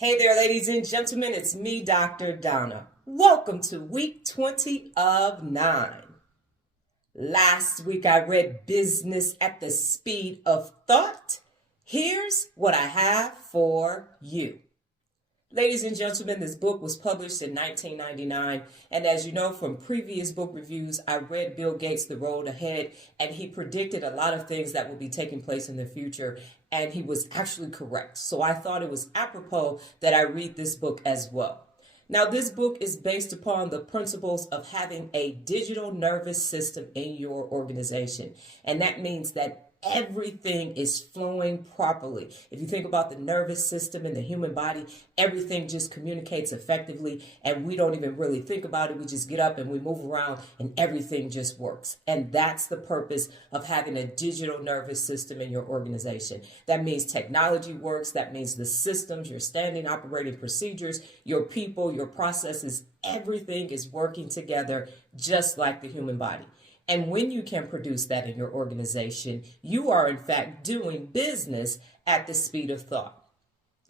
Hey there, ladies and gentlemen, it's me, Dr. Donna. Welcome to week 20 of 9. Last week I read Business at the Speed of Thought. Here's what I have for you. Ladies and gentlemen, this book was published in 1999, and as you know from previous book reviews, I read Bill Gates' The Road Ahead, and he predicted a lot of things that will be taking place in the future, and he was actually correct. So I thought it was apropos that I read this book as well. Now, this book is based upon the principles of having a digital nervous system in your organization, and that means that everything is flowing properly. If you think about the nervous system in the human body, everything just communicates effectively, and we don't even really think about it. We just get up and we move around and everything just works. And that's the purpose of having a digital nervous system in your organization. That means technology works. That means the systems, your standing operating procedures, your people, your processes, everything is working together just like the human body. And when you can produce that in your organization, you are in fact doing business at the speed of thought.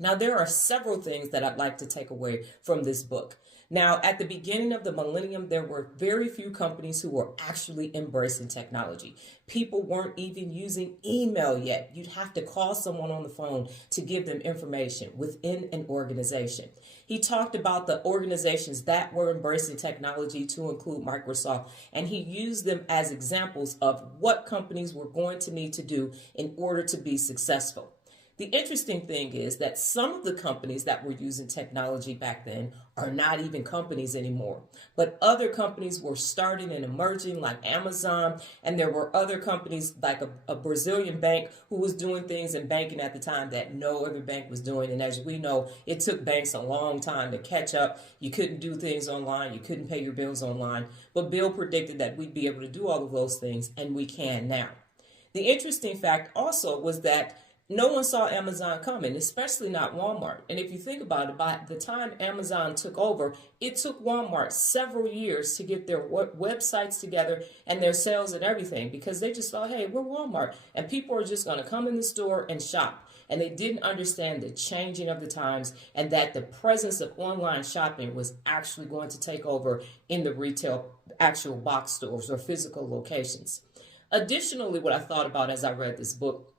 Now, there are several things that I'd like to take away from this book. Now, at the beginning of the millennium, there were very few companies who were actually embracing technology. People weren't even using email yet. You'd have to call someone on the phone to give them information within an organization. He talked about the organizations that were embracing technology, to include Microsoft, and he used them as examples of what companies were going to need to do in order to be successful. The interesting thing is that some of the companies that were using technology back then are not even companies anymore. But other companies were starting and emerging, like Amazon, and there were other companies like a Brazilian bank who was doing things in banking at the time that no other bank was doing. And as we know, it took banks a long time to catch up. You couldn't do things online. You couldn't pay your bills online. But Bill predicted that we'd be able to do all of those things, and we can now. The interesting fact also was that no one saw Amazon coming, especially not Walmart. And if you think about it, by the time Amazon took over, it took Walmart several years to get their websites together and their sales and everything, because they just thought, hey, we're Walmart, and people are just going to come in the store and shop. And they didn't understand the changing of the times and that the presence of online shopping was actually going to take over in the retail actual box stores or physical locations. Additionally, what I thought about as I read this book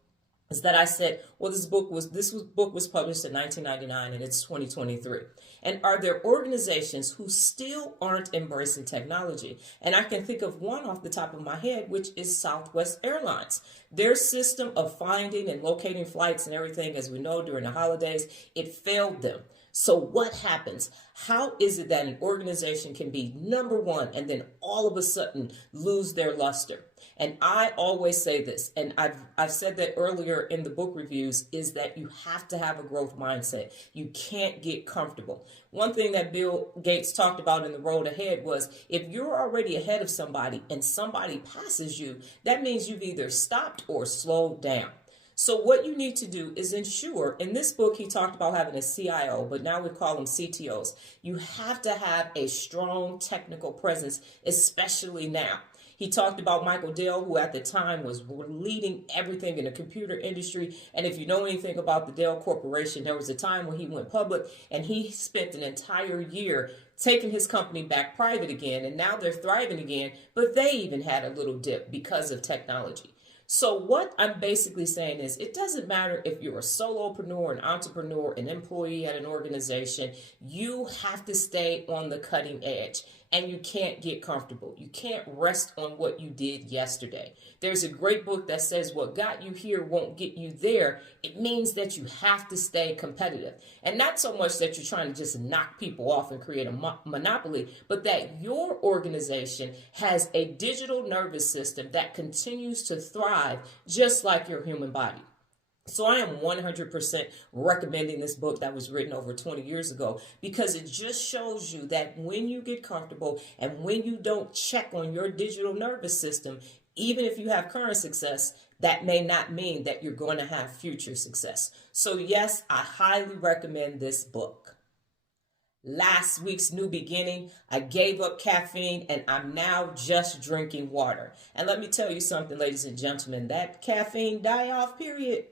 is that I said, well, this book was published in 1999 and it's 2023. And are there organizations who still aren't embracing technology? And I can think of one off the top of my head, which is Southwest Airlines. Their system of finding and locating flights and everything, as we know, during the holidays, it failed them. So what happens? How is it that an organization can be number one and then all of a sudden lose their luster? And I always say this, and I've said that earlier in the book reviews, is that you have to have a growth mindset. You can't get comfortable. One thing that Bill Gates talked about in The Road Ahead was if you're already ahead of somebody and somebody passes you, that means you've either stopped or slowed down. So what you need to do is ensure, in this book he talked about having a CIO, but now we call them CTOs. You have to have a strong technical presence, especially now. He talked about Michael Dell, who at the time was leading everything in the computer industry. And if you know anything about the Dell Corporation, there was a time when he went public and he spent an entire year taking his company back private again. And now they're thriving again, but they even had a little dip because of technology. So what I'm basically saying is it doesn't matter if you're a solopreneur, an entrepreneur, an employee at an organization, you have to stay on the cutting edge. And you can't get comfortable. You can't rest on what you did yesterday. There's a great book that says what got you here won't get you there. It means that you have to stay competitive. And not so much that you're trying to just knock people off and create a monopoly, but that your organization has a digital nervous system that continues to thrive just like your human body. So I am 100% recommending this book that was written over 20 years ago, because it just shows you that when you get comfortable and when you don't check on your digital nervous system, even if you have current success, that may not mean that you're going to have future success. So yes, I highly recommend this book. Last week's new beginning, I gave up caffeine and I'm now just drinking water. And let me tell you something, ladies and gentlemen, that caffeine die-off period,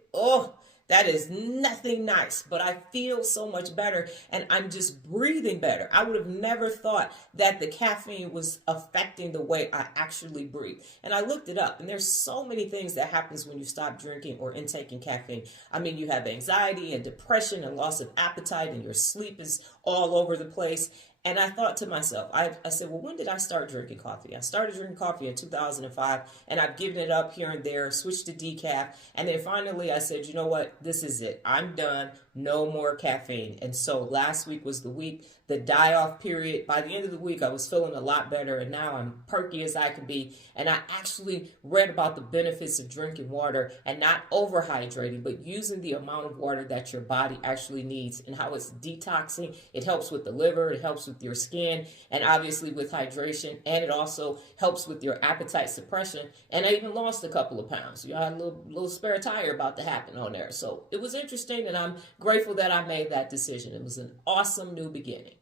That is nothing nice, but I feel so much better and I'm just breathing better. I would have never thought that the caffeine was affecting the way I actually breathe. And I looked it up, and there's so many things that happens when you stop drinking or intaking caffeine. I mean, you have anxiety and depression and loss of appetite, and your sleep is all over the place. And I thought to myself, I said, well, when did I start drinking coffee? I started drinking coffee in 2005, and I've given it up here and there, switched to decaf. And then finally I said, you know what? This is it. I'm done. No more caffeine. And so last week was the week, the die-off period. By the end of the week, I was feeling a lot better, and now I'm perky as I can be. And I actually read about the benefits of drinking water and not overhydrating, but using the amount of water that your body actually needs, and how it's detoxing. It helps with the liver. It helps with your skin, and obviously with hydration, and it also helps with your appetite suppression. And I even lost a couple of pounds. You know, I had a little spare tire about to happen on there. So it was interesting, and I'm grateful that I made that decision. It was an awesome new beginning.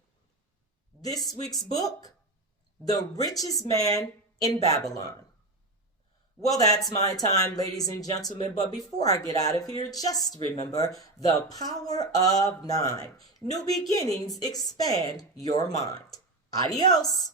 This week's book, The Richest Man in Babylon. Well, that's my time, ladies and gentlemen. But before I get out of here, just remember the power of 9. New beginnings expand your mind. Adios.